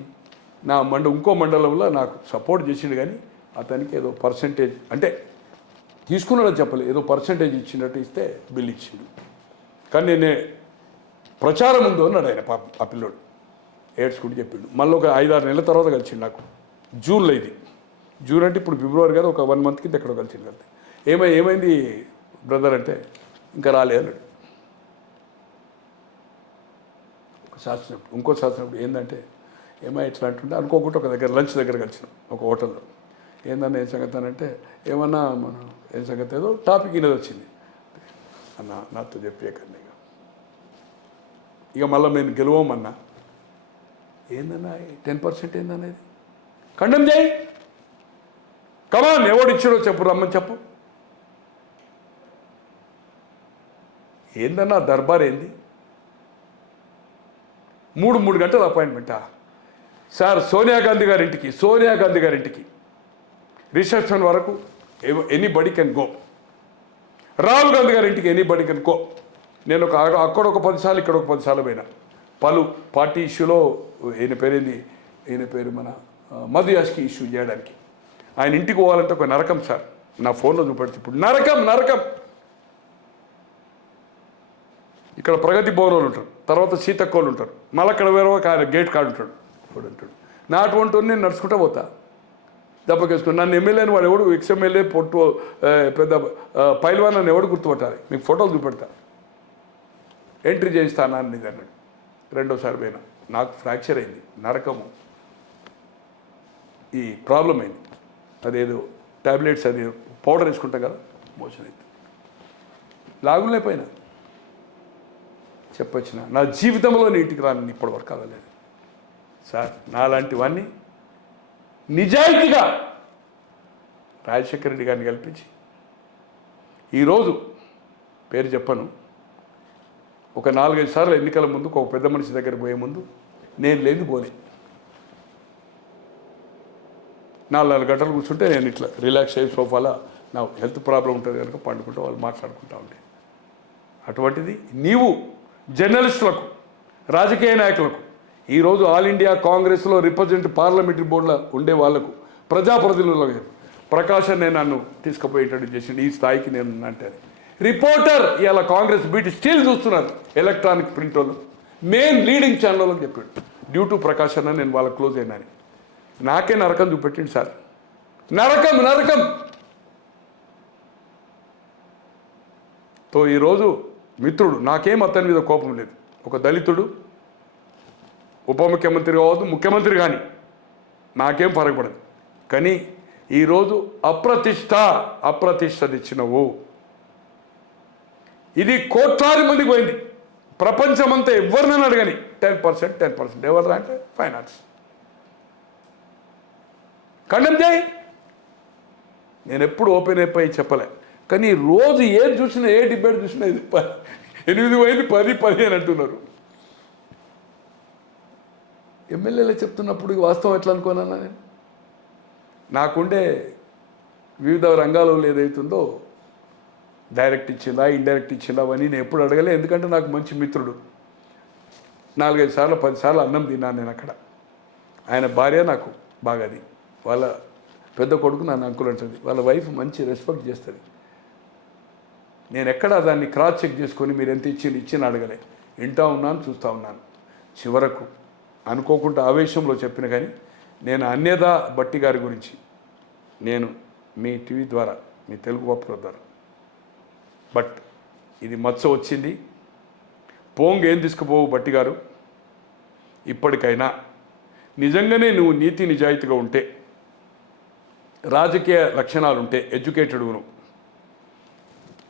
నా ఇంకో మండలంలో నాకు సపోర్ట్ చేసిండు, కానీ అతనికి ఏదో పర్సంటేజ్ అంటే తీసుకున్నాడని చెప్పలేదు, ఏదో పర్సంటేజ్ ఇచ్చినట్టు ఇస్తే బిల్ ఇచ్చిండు. కానీ నేను ప్రచారం ఉందో అన్నాడు ఆయన పాప, ఆ పిల్లోడు ఏడ్చుకుంటూ చెప్పిండు. మళ్ళీ ఒక 5-6 నెలల తర్వాత కలిసిండు నాకు, జూన్లో. ఇది జూన్ అంటే ఇప్పుడు ఫిబ్రవరి కదా, ఒక 1 మంత్ కింద ఎక్కడో కలిసిండు కదా. ఏమైంది బ్రదర్ అంటే ఇంకా రాలే అన్నాడు. ఒక శాసనప్పుడు ఇంకో శాసనప్పుడు ఏంటంటే ఎట్లా అంటుంటే అనుకోకుండా ఒక దగ్గర లంచ్ దగ్గర కలిసినాం ఒక హోటల్లో. ఏందన్నా ఏం సంగతి అని అంటే ఏమన్నా మనం ఏం సంగతి ఏదో టాపిక్ అనేది వచ్చింది అన్న, నాతో చెప్పేకండి ఇక మళ్ళీ మేము గెలవమన్నా. ఏందన్నా 10% ఏందన్నా ఇది, ఖండం చేయి, కమాన్, ఎవడు ఇచ్చాడో చెప్పు, రమ్మని చెప్పు. ఏందన్నా దర్బార్ ఏంది? 3 గంటల అపాయింట్మెంటా సార్? సోనియా గాంధీ గారింటికి రిసెప్షన్ వరకు anybody can go. Rahul Gandhi గారింటికి ఎనీబడి కెన్ గో. నేను అక్కడ ఒక 10 సార్లు, ఇక్కడ ఒక 10 సార్లు పోయినా. పార్టీ ఇష్యూలో ఈయన పేరు మన మధు యాష్కి ఇష్యూ చేయడానికి. ఆయన ఇంటికి పోవాలంటే ఒక నరకం సార్. నా ఫోన్లో చూపెడితే ఇప్పుడు నరకం. ఇక్కడ ప్రగతి భవన్ ఉంటారు, తర్వాత సీతక్కోళ్ళు ఉంటారు, మళ్ళీ అక్కడ వేరే గేట్ కాడు ఉంటాడు నా అటువంటి నేను నడుచుకుంటూ పోతా దెబ్బకేసుకుని. నన్ను ఎమ్మెల్యేని వాడు ఎవడు, ఎక్స్ఎమ్మెల్యే పొట్టు పెద్ద పైల్వాన్ నన్ను ఎవడు గుర్తుపట్టాలి? మీకు ఫోటోలు చూపెడతా, ఎంట్రీ చేయిస్తాను అన్నది అన్నాడు. 2వ పోయినా, నాకు ఫ్రాక్చర్ అయింది, నరకము, ఈ ప్రాబ్లం అయింది. అదేదో ట్యాబ్లెట్స్ అది పౌడర్ వేసుకుంటాం కదా, మోషన్ అయింది, లాగులేపోయినా. చెప్పొచ్చిన నా జీవితంలో ఇంటికి రాని ఇప్పటివరకు అవ్వలేదు సార్. నాలాంటివన్నీ నిజాయితీగా రాజశేఖర రెడ్డి గారిని కల్పించి ఈరోజు పేరు చెప్పను, ఒక 4-5 సార్లు ఎన్నికల ముందు ఒక పెద్ద మనిషి దగ్గర పోయే ముందు నేను లేని పోలే. 4 గంటలు కూర్చుంటే నేను ఇట్లా రిలాక్స్ అయ్యి సోఫాలో నా హెల్త్ ప్రాబ్లం ఉంటుంది కనుక పండుకుంటూ వాళ్ళు మాట్లాడుకుంటూ ఉంటే, అటువంటిది నీవు జర్నలిస్టులకు, రాజకీయ నాయకులకు, ఈరోజు ఆల్ ఇండియా కాంగ్రెస్లో రిప్రజెంట్ పార్లమెంటరీ బోర్డులో ఉండే వాళ్లకు, ప్రజాప్రతినిధులకు ప్రకాశం నేను నన్ను తీసుకుపోయేటట్టు చేసిండు. ఈ స్థాయికి నేను అంటే రిపోర్టర్ ఇలా కాంగ్రెస్ బీట్ స్టిల్ చూస్తున్నారు, ఎలక్ట్రానిక్ ప్రింట్ వాళ్ళు, మెయిన్ లీడింగ్ ఛానల్ అని చెప్పాడు. డ్యూ టు ప్రకాశం అని నేను వాళ్ళకి క్లోజ్ అయినాను. నాకే నరకం చూపెట్టిండు సార్, నరకం. తో ఈరోజు మిత్రుడు, నాకేం అతని మీద కోపం లేదు, ఒక దళితుడు ఉప ముఖ్యమంత్రి కావద్దు, ముఖ్యమంత్రి కానీ నాకేం పరగపడదు. కానీ ఈరోజు అప్రతిష్ట తెచ్చినవు. ఇది కోట్లాది మందికి పోయింది, ప్రపంచమంతా ఎవరినైనా అడగని 10% ఎవరు అంటే ఫైనాన్స్. ఖండం చేయి. నేను ఎప్పుడు ఓపెన్ అయిపోయి చెప్పలే, కానీ రోజు ఏది చూసినా, ఏ డిబేట్ చూసినా ఇది 8 పోయింది, 10 అని అంటున్నారు. ఎమ్మెల్యేలే చెప్తున్నప్పుడు వాస్తవం ఎట్లా అనుకోనన్నా నేను? నాకుండే వివిధ రంగాలలో ఏదైతుందో డైరెక్ట్ ఇచ్చిందా, ఇండైరెక్ట్ ఇచ్చిందా అని నేను ఎప్పుడు అడగలే. ఎందుకంటే నాకు మంచి మిత్రుడు, 4-5 సార్లు 10 సార్లు అన్నం తిన్నాను నేను అక్కడ. ఆయన భార్య నాకు బాగాది, వాళ్ళ పెద్ద కొడుకు నన్ను అంకుల్ అంటుంది, వాళ్ళ వైఫ్ మంచి రెస్పెక్ట్ చేస్తుంది. నేను ఎక్కడ దాన్ని క్రాస్ చెక్ చేసుకొని మీరు ఎంత ఇచ్చిన అడగలే. వింటా ఉన్నాను, చూస్తూ ఉన్నాను. చివరకు అనుకోకుండా ఆవేశంలో చెప్పిన కానీ నేను అన్యదా భట్టి గారి గురించి నేను మీ టీవీ ద్వారా, మీ తెలుగు పప్పుల ద్వారా, బట్ ఇది మచ్చ వచ్చింది, ఏం తీసుకుపోవు భట్టి గారు. ఇప్పటికైనా నిజంగానే నువ్వు నీతి నిజాయితీగా ఉంటే, రాజకీయ లక్షణాలు ఉంటే, ఎడ్యుకేటెడ్ను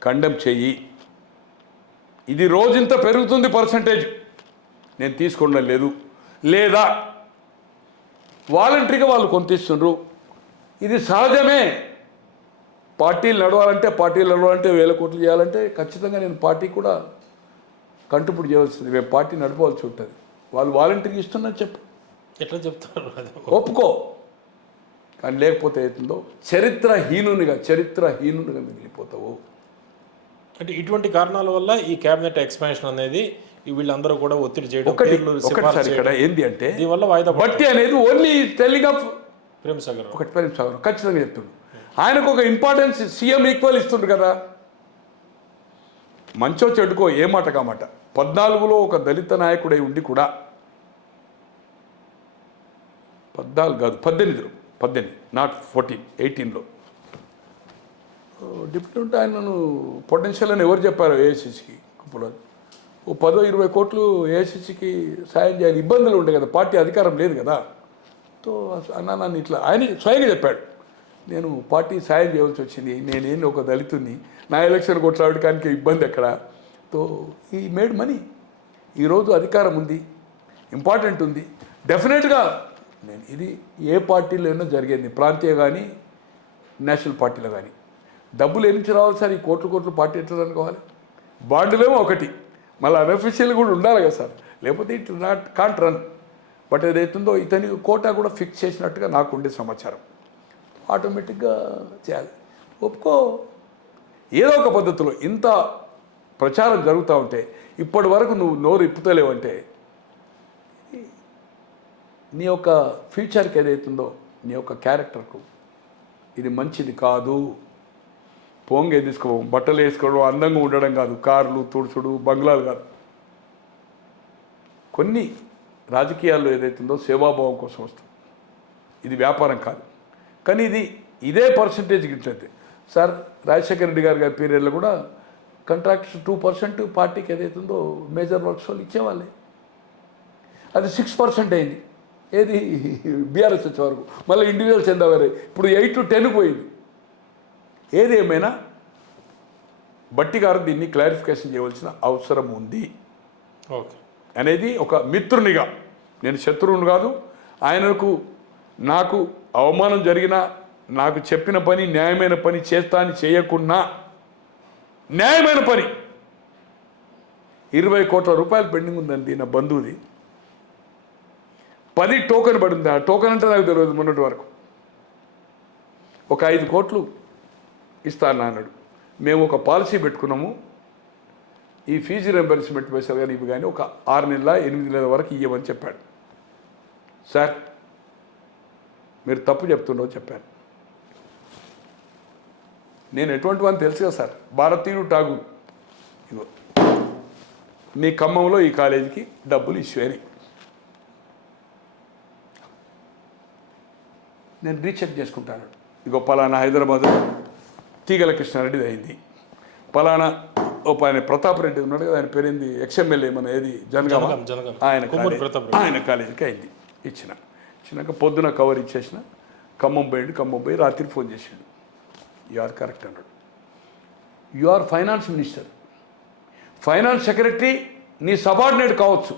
ఖండం చెయ్యి. ఇది రోజంత పెరుగుతుంది పర్సంటేజ్, నేను తీసుకోవడం లేదు. లేదా వాలంటరీగా వాళ్ళు కొంత ఇస్తుండ్రు, ఇది సహజమే. పార్టీలు నడవాలంటే 1000 కోట్లు చేయాలంటే ఖచ్చితంగా నేను పార్టీ కూడా కంటుపుడు చేయవలసింది, మేము పార్టీ నడపవలసి ఉంటుంది. వాళ్ళు వాలంటరీకి ఇస్తున్నారు చెప్పు, ఎట్లా చెప్తారు? ఒప్పుకో. కానీ లేకపోతే అవుతుందో చరిత్రహీనునిగా మిగిలిపోతావు. అంటే ఇటువంటి కారణాల వల్ల ఈ క్యాబినెట్ ఎక్స్పాన్షన్ అనేది వీళ్ళందరూ కూడా ఒత్తిడి చేయడం, ఒకటి పేర్లు సిఫారసు ఒకటిసారి ఇక్కడ చేయడం, ఏంది అంటే దీనివల్ల వాయిదా బట్టి అనేది ఓన్లీ టెల్లింగ్ ఆఫ్ ప్రేమసాగర్ ఒకటి ప్రేమసాగర్ ఖచ్చితంగా చెప్తుండు. ఆయనకు ఒక ఇంపార్టెన్స్ సీఎం ఈక్వల్ ఇస్తుండ్రు కదా. మంచో చెడుకో ఏ మాట కామాట 14లో ఒక దళిత నాయకుడై ఉండి కూడా 14 కాదు 18 నాట్ 14 18లో డిప్యూటీ ఉంటే ఆయనను పొటెన్షియల్ అని ఎవరు చెప్పారు ఏఐసిసికి? అప్పుడు ఓ 10-20 కోట్లు ఏఐసిసికి సాయం చేయాలి, ఇబ్బందులు ఉండే కదా, పార్టీ అధికారం లేదు కదా. తో అన్న నన్ను ఇట్లా ఆయన స్వయంగా చెప్పాడు, నేను పార్టీ సాయం చేయవలసి వచ్చింది, నేనేం ఒక దళితుని, నా ఎలక్షన్ కొట్లాడడానికి ఇబ్బంది ఎక్కడ. తో ఈ మేడ్ మనీ. ఈరోజు అధికారం ఉంది, ఇంపార్టెంట్ ఉంది, డెఫినెట్గా నేను ఇది ఏ పార్టీలోనో జరిగేది, ప్రాంతీయ కానీ నేషనల్ పార్టీలో కానీ. డబ్బులు ఎన్ని రావాలి సార్? ఈ కోట్లు పార్టీ ఎట్లా అనుకోవాలి? బాండ్లేమో ఒకటి, మళ్ళీ అన్అఫీషియల్ కూడా ఉండాలి కదా సార్, లేకపోతే ఇట్ కాంట్ రన్. బట్ ఏదైతుందో ఇతని కోటా కూడా ఫిక్స్ చేసినట్టుగా నాకు ఉండే సమాచారం. ఆటోమేటిక్గా చేయాలి, ఒప్పుకో. ఏదో ఒక పద్ధతిలో ఇంత ప్రచారం జరుగుతూ ఉంటే ఇప్పటి వరకు నువ్వు నోరు ఇప్పుతలేవంటే నీ యొక్క ఫ్యూచర్కి ఏదైతుందో, నీ యొక్క క్యారెక్టర్కు ఇది మంచిది కాదు. పోంగే తీసుకో, బట్టలు వేసుకోవడం, అందంగా ఉండడం కాదు, కార్లు తుడుచుడు, బంగ్లాలు కాదు. కొన్ని రాజకీయాల్లో ఏదైతుందో సేవాభావం కోసం వస్తుంది, ఇది వ్యాపారం కాదు. కానీ ఇదే పర్సంటేజ్కి ఇట్లయితే సార్ రాజశేఖర రెడ్డి గారి పీరియడ్లో కూడా కాంట్రాక్ట్స్ 2% పార్టీకి ఏదైతుందో మేజర్ వర్క్స్ వాళ్ళు ఇచ్చేవాళ్ళే. అది 6% అయింది. ఏది బీఆర్ఎస్ వచ్చే వరకు. మళ్ళీ ఇండివిజువల్స్ ఎంత వేరే, ఇప్పుడు 8 to 10 పోయింది. ఏది ఏమైనా బట్టి గారు దీన్ని క్లారిఫికేషన్ చేయవలసిన అవసరం ఉంది అనేది ఒక మిత్రునిగా, నేను శత్రువును కాదు. ఆయనకు నాకు అవమానం జరిగినా, నాకు చెప్పిన పని న్యాయమైన పని చేస్తా అని చేయకున్నా, న్యాయమైన పని 20 కోట్ల రూపాయలు పెండింగ్ ఉందండి నా బంధువుది. 10 టోకెన్ పడింది. ఆ టోకెన్ అంటే నాకు తెలియదు మొన్నటి వరకు. ఒక 5 కోట్లు ఇస్తాను అన్నాడు. మేము ఒక పాలసీ పెట్టుకున్నాము, ఈ ఫీజు రింబర్స్మెంట్ పైసలు కానీ ఇవి కానీ ఒక 6 నెలల 8 నెలల వరకు ఇవ్వమని చెప్పాడు. సార్ మీరు తప్పు చెప్తుండో చెప్పాను. నేను ఎటువంటి వాడిని తెలుసు కదా సార్, భారతీయుడు ఠాగూర్. ఇగో మీ ఖమ్మంలో ఈ కాలేజీకి డబ్బులు ఇష్యూ అయినాయి, నేను రీచెక్ చేసుకుంటాను. ఇగో పలానా హైదరాబాద్ తీగల కృష్ణారెడ్డిది అయింది, పలానా ఓ ఆయన ప్రతాప్ రెడ్డి ఉన్నాడు కదా, ఆయన పేరేంది, ఎక్స్ఎమ్మెల్యే మన ఏది జనగామ, ఆయన కాలేజీకి అయింది. ఇచ్చినాక పొద్దున కవర్ ఇచ్చేసిన, ఖమ్మం పోయి రాత్రి ఫోన్ చేసాడు, యు ఆర్ కరెక్ట్ అన్నాడు. You are finance minister, finance secretary నీ సబార్డినేట్ కావచ్చు,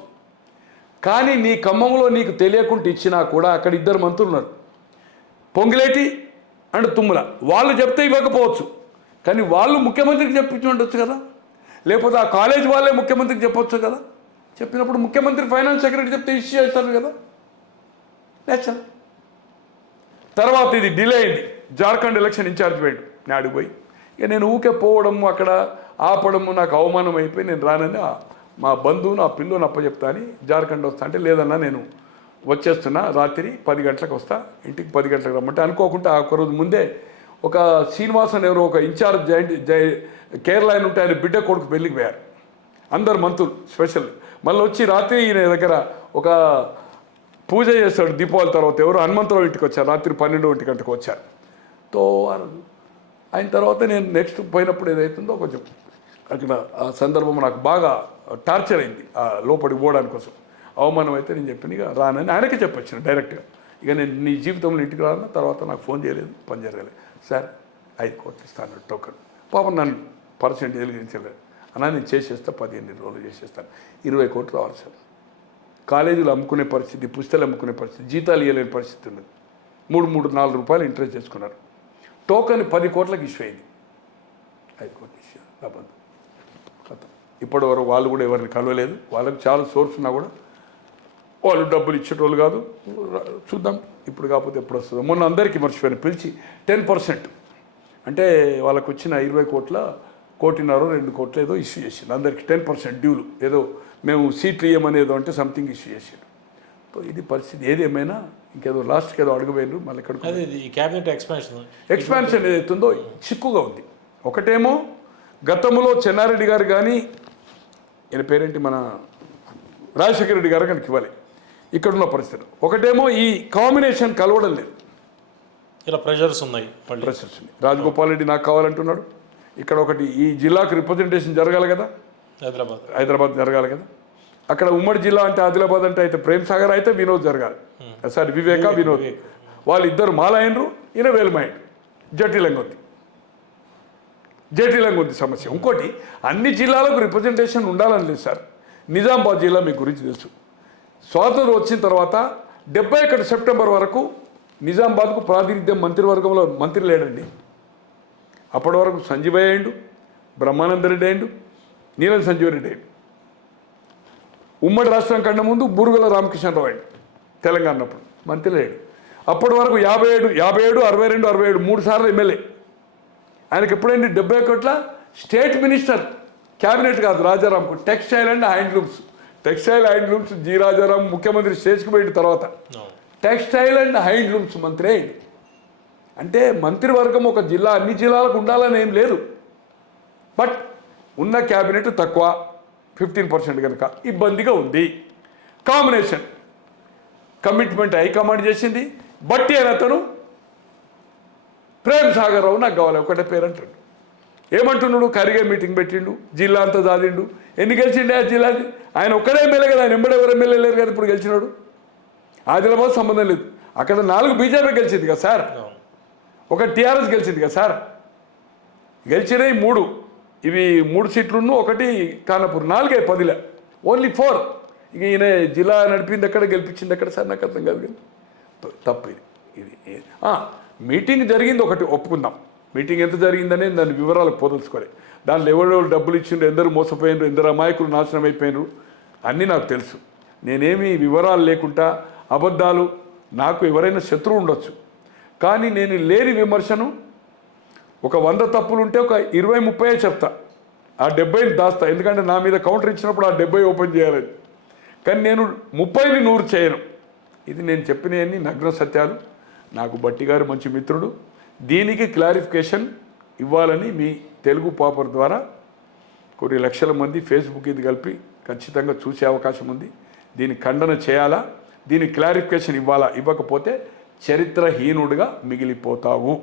కానీ నీ ఖమ్మంలో నీకు తెలియకుండా ఇచ్చినా కూడా అక్కడ 2 మంత్రులు ఉన్నారు, పొంగిలేటి అండ్ తుమ్మల. వాళ్ళు చెప్తే ఇవ్వకపోవచ్చు, కానీ వాళ్ళు ముఖ్యమంత్రికి చెప్పించి ఉండొచ్చు కదా, లేకపోతే ఆ కాలేజ్ వాళ్ళే ముఖ్యమంత్రికి చెప్పొచ్చు కదా. చెప్పినప్పుడు ముఖ్యమంత్రి ఫైనాన్స్ సెక్రటరీ చెప్తే ఇష్యూ చేస్తారు కదా, నేచర్. తర్వాత ఇది డిలే అయింది, జార్ఖండ్ ఎలక్షన్ ఇన్ఛార్జ్ పోయాడు, నాడు పోయి ఇక నేను ఊకే పోవడము అక్కడ ఆపడము నాకు అవమానం అయిపోయి నేను రానని మా బంధువును ఆ పిల్లని అప్పచెప్తా అని జార్ఖండ్ వస్తా అంటే, లేదన్నా నేను వచ్చేస్తున్నా, రాత్రి 10 గంటలకు వస్తా, ఇంటికి 10 గంటలకు రమ్మంటే అనుకోకుండా ఒకరోజు ముందే ఒక శ్రీనివాసన్ ఎవరో ఒక ఇన్ఛార్జ్ కేరళ ఆయన ఉంటే ఆయన బిడ్డ కొడుకు పెళ్ళికి పోయారు, అందరు మంత్రులు స్పెషల్. మళ్ళీ వచ్చి రాత్రి ఈయన దగ్గర ఒక పూజ చేస్తాడు దీపావళి తర్వాత, ఎవరు హనుమంతరావు ఇంటికి వచ్చారు, రాత్రి 12 గంటకు వచ్చారు. తో అయిన తర్వాత నేను నెక్స్ట్ పోయినప్పుడు ఏదైతుందో కొంచెం అక్కడ ఆ సందర్భం నాకు బాగా టార్చర్ అయింది, ఆ లోపలికి పోవడానికి కోసం అవమానం అయితే నేను చెప్పిన ఇక రానని ఆయనకే చెప్పొచ్చాను డైరెక్ట్గా. ఇక నేను నీ జీవితంలో ఇంటికి రాను, తర్వాత నాకు ఫోన్ చేయలేదు, పని జరగలేదు. సార్ 5 కోట్లు ఇస్తాను టోకెన్, పాపం నన్ను పర్సెంటేజ్ గురించలేదు అన్నా, నేను చేసేస్తా, 15 రోజులు చేసేస్తాను. 20 కోట్లు రావాలి సార్. కాలేజీలు అమ్ముకునే పరిస్థితి, పుస్తకాలు అమ్ముకునే పరిస్థితి, జీతాలు ఇవ్వలేని పరిస్థితి ఉన్నది. 3-4 రూపాయలు ఇంట్రెస్ట్ చేసుకున్నారు. టోకెన్ 10 కోట్లకు ఇష్యూ అయింది, 5 కోట్లు ఇష్యూ అబద్ధం. ఇప్పటి వరకు వాళ్ళు కూడా ఎవరిని కలవలేదు, వాళ్ళకి చాలా సోర్స్ ఉన్నా కూడా వాళ్ళు డబ్బులు ఇచ్చేటోళ్ళు కాదు. చూద్దాం ఇప్పుడు కాకపోతే ఎప్పుడు వస్తుందో. మొన్న అందరికీ మర్చిపోయాను పిలిచి 10% అంటే వాళ్ళకు వచ్చిన 20 కోట్ల 1.5 కోట్లు ఏదో ఇష్యూ చేసిండు అందరికి 10% డ్యూలు ఏదో మేము సీట్లు ఇవ్వమనేదో అంటే సంథింగ్ ఇష్యూ చేసిండు. సో ఇది పరిస్థితి. ఏదేమైనా ఇంకేదో లాస్ట్కి ఏదో అడుగుపోయినారు మళ్ళీ ఇక్కడ అదే ఈ క్యాబినెట్ ఎక్స్పాన్షన్ ఏదైతుందో చిక్కుగా ఉంది. ఒకటేమో గతంలో చెన్నారెడ్డి గారు కానీ ఈయన పేరేంటి మన రాజశేఖర రెడ్డి గారు కనుక ఇవ్వాలి ఇక్కడున్న పరిస్థితి. ఒకటేమో ఈ కాంబినేషన్ కలవడం లేదు, ఇలా ప్రెషర్స్ ఉన్నాయి. ప్రెషర్స్ ఉన్నాయి. రాజగోపాల్ రెడ్డి నాకు కావాలంటున్నాడు. ఇక్కడ ఒకటి ఈ జిల్లాకు రిప్రజెంటేషన్ జరగాలి కదా, హైదరాబాద్ జరగాలి కదా. అక్కడ ఉమ్మడి జిల్లా అంటే ఆదిలాబాద్ అంటే అయితే ప్రేమ్ సాగర్ అయితే వినోద్ జరగాలి, సారీ వినోద్. వాళ్ళిద్దరు మాలైనరు, ఈయన వేలుమాయండు. జటిలంగా ఉంది సమస్య. ఇంకోటి అన్ని జిల్లాలకు రిప్రజెంటేషన్ ఉండాలని లేదు సార్. నిజామాబాద్ జిల్లా మీకు గురించి తెలుసు. స్వాతంత్రం వచ్చిన తర్వాత 71 సెప్టెంబర్ వరకు నిజామాబాద్కు ప్రాతినిధ్యం మంత్రివర్గంలో మంత్రి లేడండి. అప్పటి వరకు సంజీవయ్య అయ్యిండు, బ్రహ్మానందరెడ్డి అయ్యిండు, నీలం సంజీవరెడ్డి అయ్యిండు. ఉమ్మడి రాష్ట్రం కన్నా ముందు బూరుగుల రామకృష్ణరావు అయ్యిండు తెలంగాణ అప్పుడు మంత్రి లేడు. అప్పటి వరకు 57, 62, 67 3 సార్లు ఎమ్మెల్యే. ఆయనకి ఎప్పుడైంది 71 స్టేట్ మినిస్టర్, క్యాబినెట్ కాదు రాజారాంకు, textile and handlooms G Rajaram ముఖ్యమంత్రి స్టేజ్కి పోయిన తర్వాత టెక్స్టైల్ అండ్ హ్యాండ్లూమ్స్ మంత్రి అయింది. అంటే మంత్రివర్గం ఒక జిల్లా అన్ని జిల్లాలకు ఉండాలని ఏం లేదు. బట్ ఉన్న క్యాబినెట్ తక్కువ 15% కనుక ఇబ్బందిగా ఉంది. కాంబినేషన్ కమిట్మెంట్ హైకమాండ్ చేసింది. బట్టి అని అతను ప్రేమ్ సాగర్ రావు నాకు కావాలి ఒకటే పేరు అంటాడు. ఏమంటున్నాడు? కరిగే మీటింగ్ పెట్టిండు, జిల్లా అంతా దాదిండు. ఎన్ని గెలిచిండే ఆ జిల్లాది? ఆయన ఒక్కడే ఎమ్మెల్యే కదా, ఆయన ఎవరు ఎమ్మెల్యే లేరు కదా ఇప్పుడు గెలిచినాడు. ఆదిలాబాద్ సంబంధం లేదు. అక్కడ 4 బీజేపీ గెలిచింది కదా సార్, ఒక టీఆర్ఎస్ గెలిచింది కదా సార్. గెలిచినవి 3, ఇవి 3 సీట్లున్న ఒకటి కానపూర్, 4 10 ఓన్లీ 4. ఇక ఈయన జిల్లా నడిపింది ఎక్కడ, గెలిపించింది ఎక్కడ సార్? నాకు అర్థం కాదు. కానీ తప్పు ఇది. మీటింగ్ జరిగింది ఒకటి ఒప్పుకుందాం. మీటింగ్ ఎంత జరిగిందనే దాని వివరాలకు పోదలుచుకోలేదు. దాంట్లో ఎవరెవరు డబ్బులు ఇచ్చిండ్రు, ఎందరు మోసపోయినరు, ఎందరు అమాయకులు నాశనం అయిపోయినరు అన్నీ నాకు తెలుసు. నేనేమి వివరాలు లేకుండా అబద్ధాలు, నాకు ఎవరైనా శత్రువు ఉండొచ్చు కానీ నేను లేని విమర్శను ఒక 100 తప్పులు ఉంటే ఒక 20-30 చెప్తా, ఆ 70ని దాస్తా. ఎందుకంటే నా మీద కౌంటర్ ఇచ్చినప్పుడు ఆ 70 ఓపెన్ చేయాలని. కానీ నేను 30ని 100 చేయను. ఇది నేను చెప్పినవన్నీ నగ్న సత్యాలు. నాకు బట్టి గారు మంచి మిత్రుడు. దీనికి క్లారిఫికేషన్ ఇవ్వాలని మీ తెలుగు పేపర్ ద్వారా కొన్ని లక్షల మంది ఫేస్బుక్ ఇది కలిపి ఖచ్చితంగా చూసే అవకాశం ఉంది. దీన్ని ఖండన చేయాలా, దీనికి క్లారిఫికేషన్ ఇవ్వాలా? ఇవ్వకపోతే చరిత్రహీనుడిగా మిగిలిపోతావు.